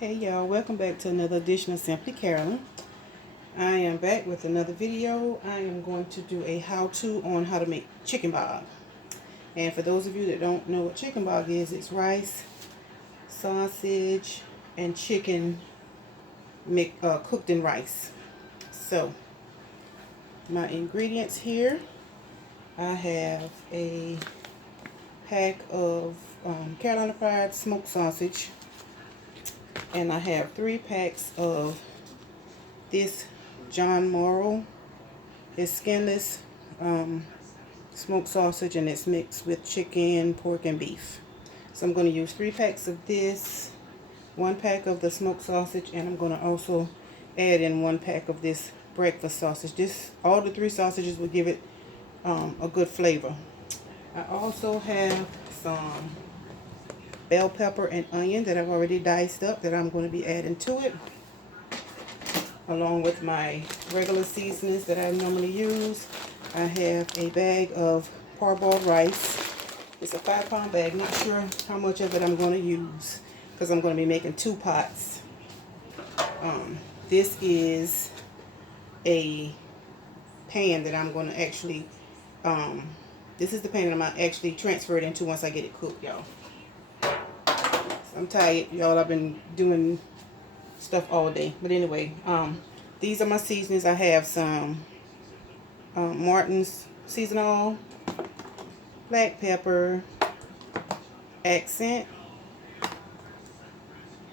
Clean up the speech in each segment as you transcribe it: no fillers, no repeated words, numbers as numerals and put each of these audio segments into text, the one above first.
Hey y'all, welcome back to another edition of Simply Carolyn. I am back with another video. I am going to do a how-to on how to make chicken bog. And for those of you that don't know what chicken bog is, it's rice, sausage, and chicken cooked in rice. So, my ingredients here, I have a pack of Carolina fried smoked sausage, and I have 3 packs of this John Morrow. It's skinless smoked sausage, and it's mixed with chicken, pork, and beef. So I'm going to use 3 packs of this, 1 pack of the smoked sausage, and I'm going to also add in 1 pack of this breakfast sausage. All the 3 sausages will give it a good flavor. I also have some bell pepper and onion that I've already diced up that I'm going to be adding to it, along with my regular seasonings that I normally use. I have a bag of parboiled rice. It's a 5-pound bag. Not sure how much of it I'm going to use because I'm going to be making 2 pots. This is a pan that I'm going to actually, this is the pan that I'm going to actually transfer it into once I get it cooked, y'all. I'm tired, y'all. I've been doing stuff all day. But anyway, these are my seasonings. I have some Martin's seasoning oil, black pepper, accent,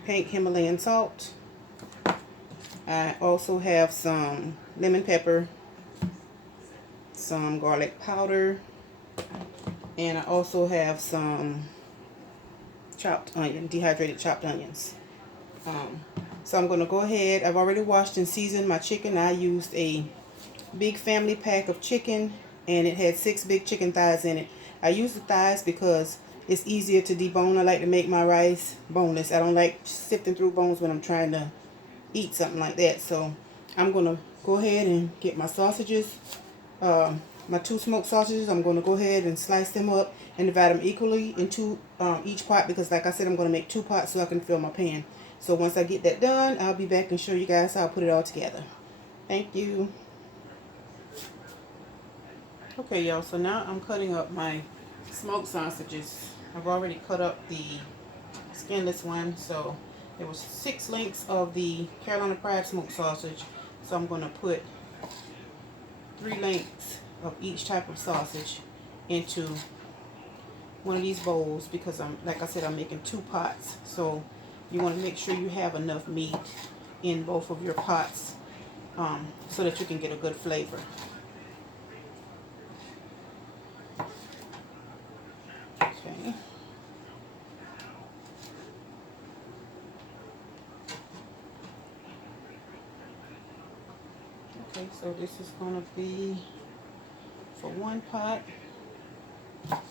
pink Himalayan salt. I also have some lemon pepper, some garlic powder, and I also have some chopped onion, dehydrated chopped onions. So I'm going to go ahead. I've already washed and seasoned my chicken. I used a big family pack of chicken, and it had 6 big chicken thighs in it. I use the thighs because it's easier to debone. I like to make my rice boneless. I don't like sifting through bones when I'm trying to eat something like that. So I'm going to go ahead and get my sausages, my 2 smoked sausages. I'm going to go ahead and slice them up and divide them equally into each pot, because like I said, I'm going to make 2 pots so I can fill my pan. So once I get that done, I'll be back and show you guys how I put it all together. Thank you. Okay, y'all, so now I'm cutting up my smoked sausages. I've already cut up the skinless one, so there was 6 lengths of the Carolina fried smoked sausage. So I'm going to put 3 lengths of each type of sausage into one of these bowls, because like I said, I'm making 2 pots. So you want to make sure you have enough meat in both of your pots so that you can get a good flavor. Okay. Okay, so this is going to be for 1 pot. Got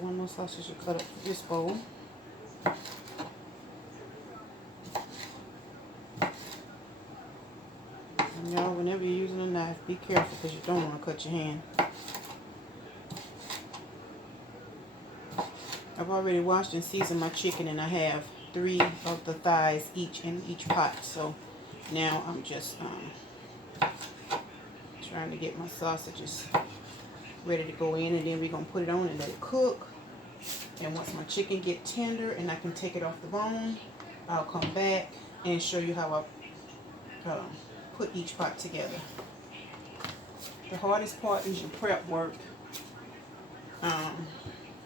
1 more sausage to cut up for this bowl. And y'all, whenever you're using a knife, be careful because you don't want to cut your hand. I've already washed and seasoned my chicken, and I have 3 of the thighs each in each pot. So now I'm just trying to get my sausages ready to go in, and then we're going to put it on and let it cook. And once my chicken get tender and I can take it off the bone, I'll come back and show you how I put each pot together. The hardest part is your prep work.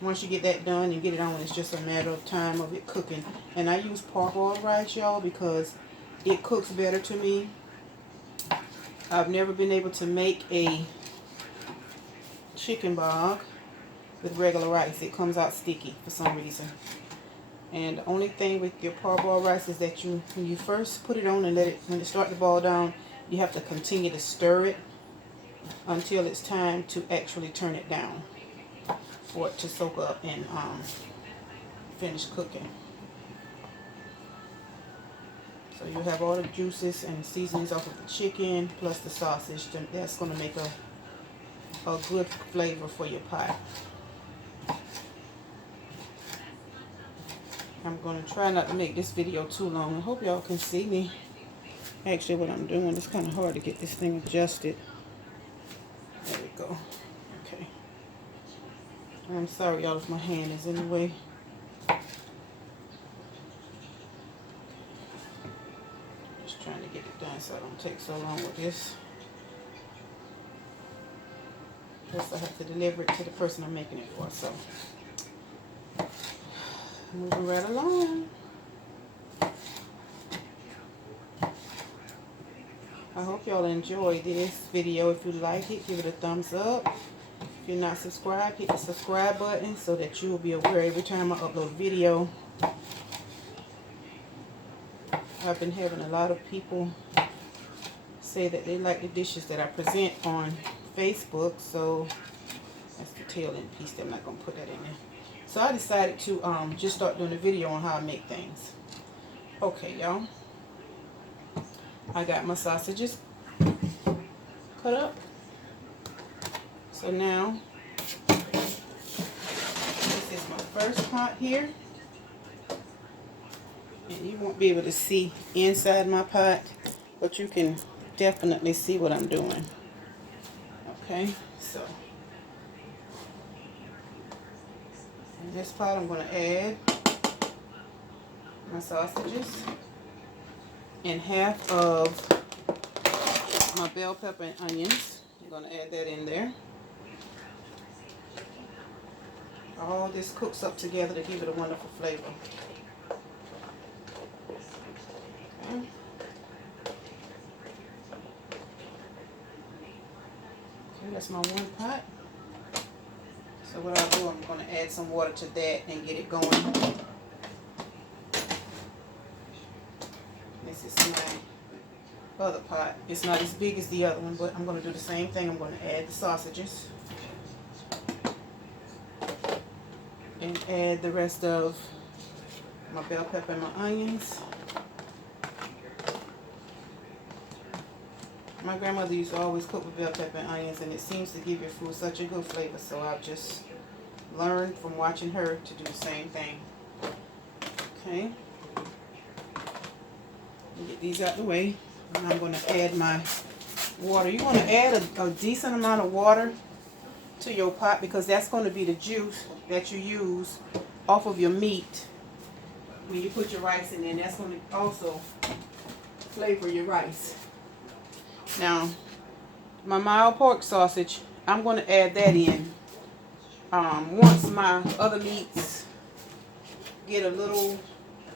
Once you get that done and get it on, it's just a matter of time of it cooking. And I use parboiled rice, y'all, because it cooks better to me. I've never been able to make a chicken bog with regular rice. It comes out sticky for some reason. And the only thing with your parboiled rice is that when you first put it on and when it starts to boil down, you have to continue to stir it until it's time to actually turn it down for it to soak up and finish cooking. So you have all the juices and seasonings off of the chicken plus the sausage. That's going to make a good flavor for your pie. I'm going to try not to make this video too long. I hope y'all can see me. Actually, what I'm doing, it's kind of hard to get this thing adjusted. There we go. Okay. I'm sorry, y'all, if my hand is in the way. Just trying to get it done so I don't take so long with this. Plus, I have to deliver it to the person I'm making it for, so. Moving right along. I hope y'all enjoy this video. If you like it, give it a thumbs up. If you're not subscribed, hit the subscribe button so that you will be aware every time I upload a video. I've been having a lot of people say that they like the dishes that I present on Facebook, so that's the tail end piece that I'm not going to put that in there. So I decided to just start doing a video on how I make things. Okay, y'all. I got my sausages cut up. So now, this is my first pot here. And you won't be able to see inside my pot, but you can definitely see what I'm doing. Okay, so in this pot I'm going to add my sausages and half of my bell pepper and onions. I'm going to add that in there. All this cooks up together to give it a wonderful flavor. Okay. Okay, that's my one pot. So what I'll do, I'm going to add some water to that and get it going. This is my other pot. It's not as big as the other one, but I'm going to do the same thing. I'm going to add the sausages and add the rest of my bell pepper and my onions. My grandmother used to always cook with bell pepper and onions, and it seems to give your food such a good flavor, so I've just learned from watching her to do the same thing. Okay. Get these out the way. And I'm going to add my water. You want to add a decent amount of water to your pot because that's going to be the juice that you use off of your meat when you put your rice in there. And that's going to also flavor your rice. Now, my mild pork sausage, I'm going to add that in once my other meats get a little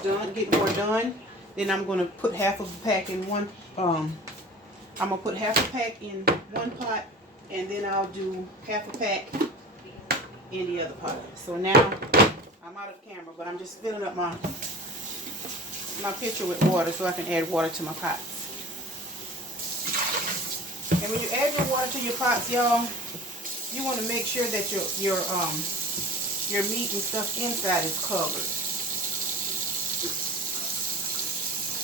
done, get more done. Then I'm going to put half of a pack in one, I'm going to put half a pack in one pot, and then I'll do half a pack in the other pot. So now, I'm out of the camera, but I'm just filling up my pitcher with water so I can add water to my pots. And when you add your water to your pots, y'all, you want to make sure that your meat and stuff inside is covered.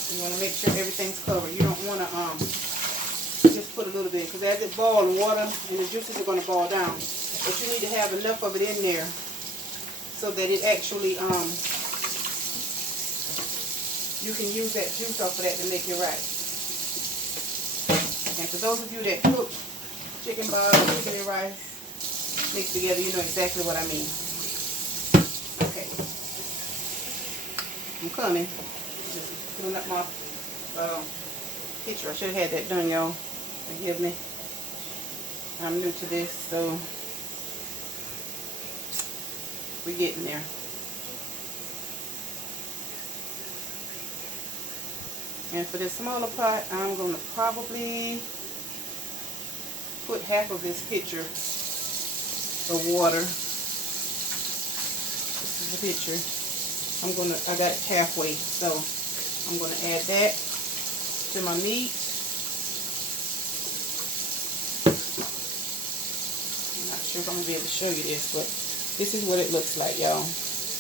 You want to make sure everything's covered. You don't want to just put a little bit, because as it boils, the water and the juices are going to boil down. But you need to have enough of it in there so that it actually, you can use that juice off of that to make your rice. And for those of you that cook chicken bog or chicken and rice mixed together, you know exactly what I mean. Okay. I'm coming. Just filling up my pitcher. I should have had that done, y'all. Forgive me. I'm new to this, so we're getting there. And for this smaller pot, I'm going to probably put half of this pitcher of water. This is the pitcher. I got it halfway, so I'm going to add that to my meat. I'm not sure if I'm going to be able to show you this, but this is what it looks like, y'all,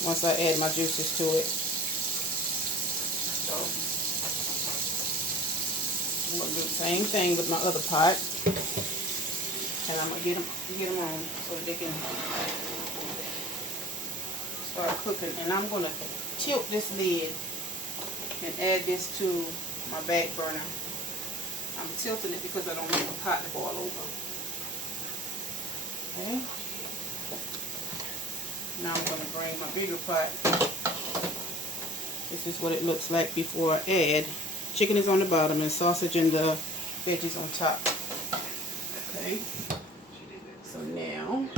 once I add my juices to it. So I'm going to do the same thing with my other pot. And I'm going to get them on so that they can start cooking. And I'm going to tilt this lid and add this to my back burner. I'm tilting it because I don't want the pot to boil over. Okay. Now I'm going to bring my bigger pot. This is what it looks like before I add. Chicken is on the bottom and sausage and the veggies on top. Okay. So now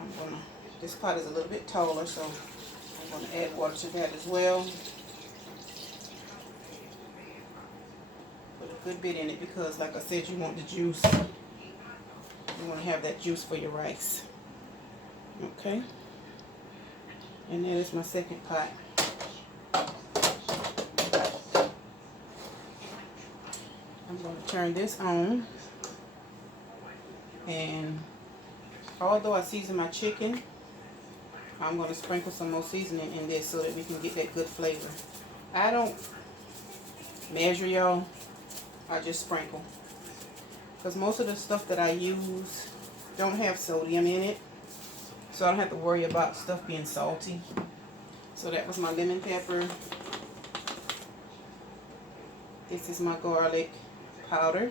I'm going to, this pot is a little bit taller, so I'm going to add water to that as well. Put a good bit in it because, like I said, you want the juice. You want to have that juice for your rice. Okay. And that is my second pot. I'm going to turn this on. And although I season my chicken, I'm going to sprinkle some more seasoning in this so that we can get that good flavor. I don't measure, y'all. I just sprinkle. Because most of the stuff that I use don't have sodium in it. So I don't have to worry about stuff being salty. So that was my lemon pepper. This is my garlic powder.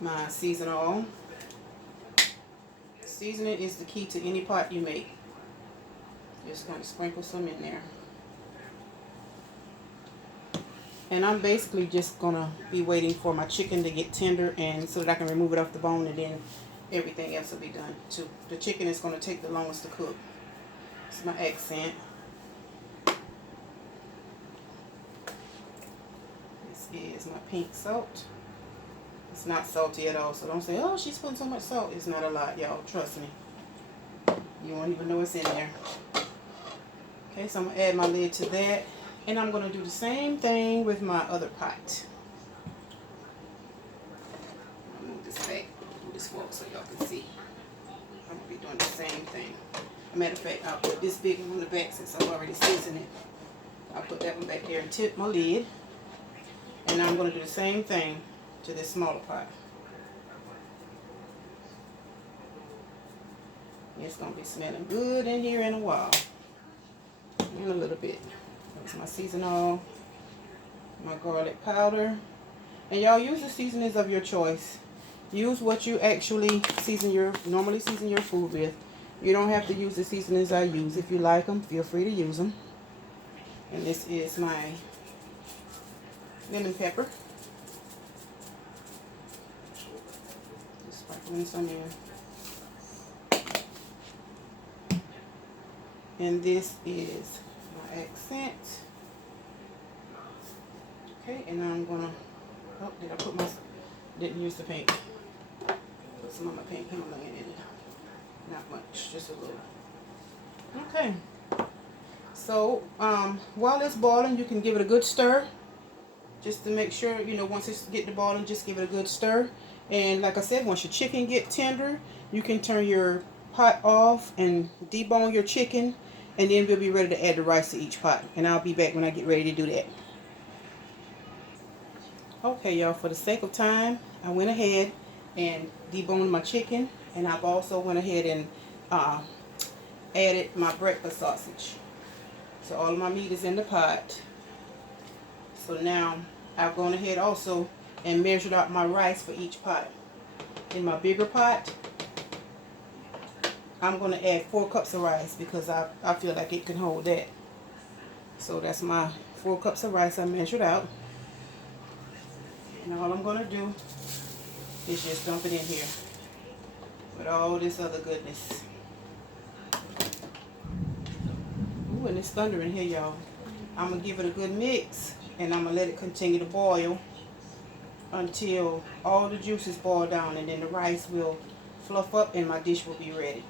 My seasoning oil. Seasoning is the key to any pot you make. Just going to sprinkle some in there. And I'm basically just going to be waiting for my chicken to get tender and so that I can remove it off the bone, and then everything else will be done too. The chicken is going to take the longest to cook. It's my accent. This is my pink salt. It's not salty at all, so don't say, oh, she's putting so much salt. It's not a lot, y'all. Trust me. You won't even know it's in there. Okay, so I'm going to add my lid to that. And I'm going to do the same thing with my other pot. I'll move this back, move this forward so y'all can see. I'm going to be doing the same thing. As a matter of fact, I'll put this big one on the back since I've already seasoned it. I'll put that one back there and tip my lid. And now I'm going to do the same thing to this smaller pot. It's going to be smelling good in here in a while. In a little bit. That's my seasoning oil, my garlic powder. And y'all use the seasonings of your choice. Use what you actually normally season your food with. You don't have to use the seasonings I use. If you like them, feel free to use them. And this is my lemon pepper. Just sprinkling some in. And this is my accent. Okay, and now I'm gonna, oh, didn't use the pink. Put some of my pink Himalayan in it. Not much, just a little. Okay. So, while it's boiling, you can give it a good stir. Just to make sure, once it's get to boiling, just give it a good stir. And like I said, once your chicken get tender, you can turn your pot off and debone your chicken. And then we'll be ready to add the rice to each pot. And I'll be back when I get ready to do that. Okay, y'all, for the sake of time, I went ahead and deboned my chicken. And I've also went ahead and added my breakfast sausage. So all of my meat is in the pot. So now I've gone ahead also and measured out my rice for each pot. In my bigger pot, I'm going to add 4 cups of rice because I feel like it can hold that. So that's my 4 cups of rice I measured out. And all I'm going to do is just dump it in here with all this other goodness. Ooh, and it's thundering here, y'all. I'm going to give it a good mix and I'm going to let it continue to boil until all the juices boil down, and then the rice will fluff up and my dish will be ready.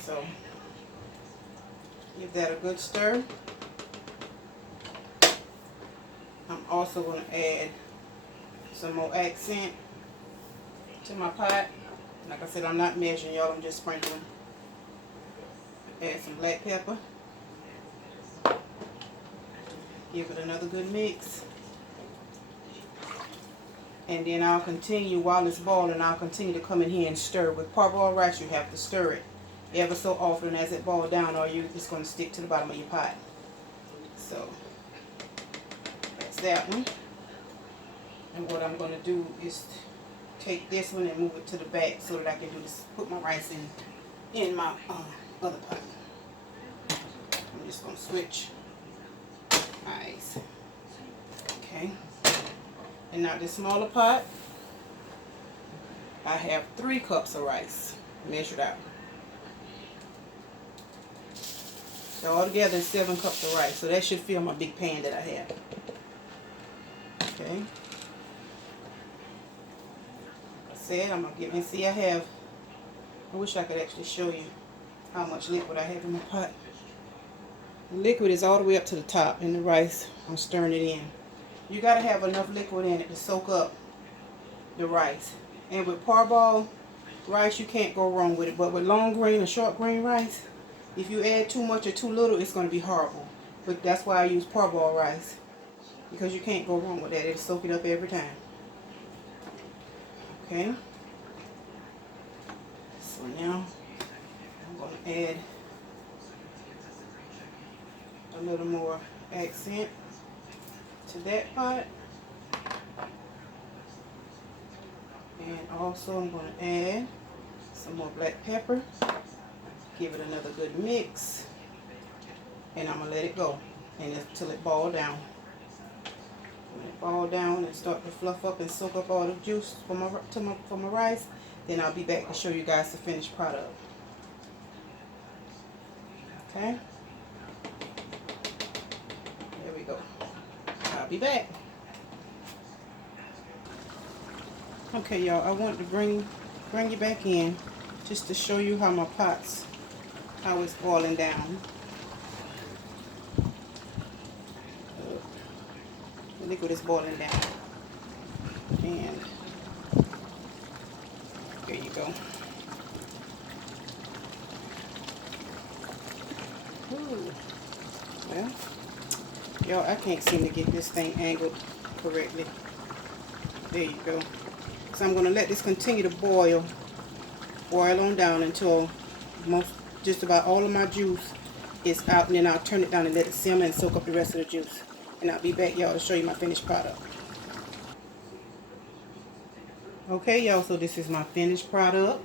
So give that a good stir. I'm also going to add some more accent to my pot. Like I said, I'm not measuring, y'all. I'm just sprinkling. Add some black pepper. Give it another good mix. And then I'll continue, while it's boiling, I'll continue to come in here and stir. With parboiled rice, you have to stir it ever so often as it boils down, or it's going to stick to the bottom of your pot. So that's that one. And what I'm going to do is take this one and move it to the back so that I can do this, put my rice in my other pot. I'm just going to switch eyes. Okay. And now this smaller pot, I have 3 cups of rice measured out. So altogether it's 7 cups of rice. So that should fill my big pan that I have. Okay. I said I'm gonna get and see I wish I could actually show you how much liquid I have in my pot. The liquid is all the way up to the top, and the rice, I'm stirring it in. You gotta have enough liquid in it to soak up the rice. And with parboiled rice, you can't go wrong with it. But with long grain or short grain rice, if you add too much or too little, it's going to be horrible. But that's why I use parboiled rice, because you can't go wrong with that. It'll soak it up every time. Okay. So now I'm going to add a little more accent to that pot. And also I'm going to add some more black pepper. Give it another good mix. And I'm going to let it go until it boils down. When it boils down and start to fluff up and soak up all the juice from my rice, then I'll be back to show you guys the finished product. Okay? There we go. I'll be back. Okay, y'all, I want to bring you back in just to show you how my pot's, how it's boiling down. The liquid is boiling down. And there you go. Ooh. Well, y'all, I can't seem to get this thing angled correctly. There you go. So I'm going to let this continue to boil on down until just about all of my juice is out, and then I'll turn it down and let it simmer and soak up the rest of the juice. And I'll be back, y'all, to show you my finished product. Okay, y'all, so this is my finished product.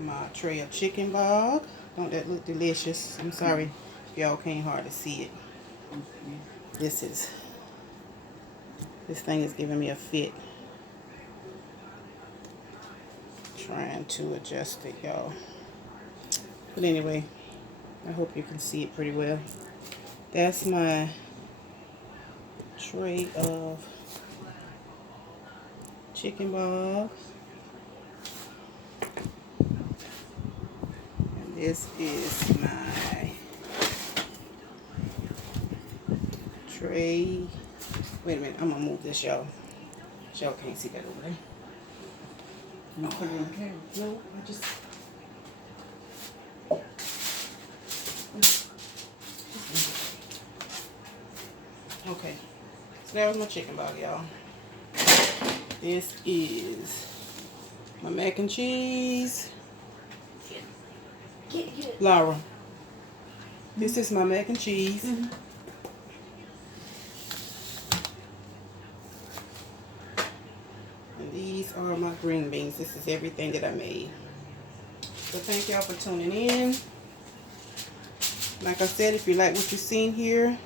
My tray of chicken bog. Don't that look delicious? I'm sorry if y'all can't hardly see it. This thing is giving me a fit. Trying to adjust it, y'all. But anyway, I hope you can see it pretty well. That's my tray of chicken bog. And this is my tray. Wait a minute, I'm gonna move this, y'all. Y'all can't see that over there. You put it in the camera? No, I just... Okay, so that was my chicken bog, y'all. This is my mac and cheese. Laura, this is my mac and cheese. And these are my green beans. This is everything that I made. So thank y'all for tuning in. Like I said, if you like what you've seen here,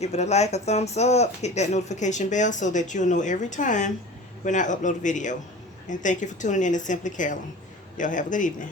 give it a like, a thumbs up, hit that notification bell so that you'll know every time when I upload a video. And thank you for tuning in to Simply Carolyn. Y'all have a good evening.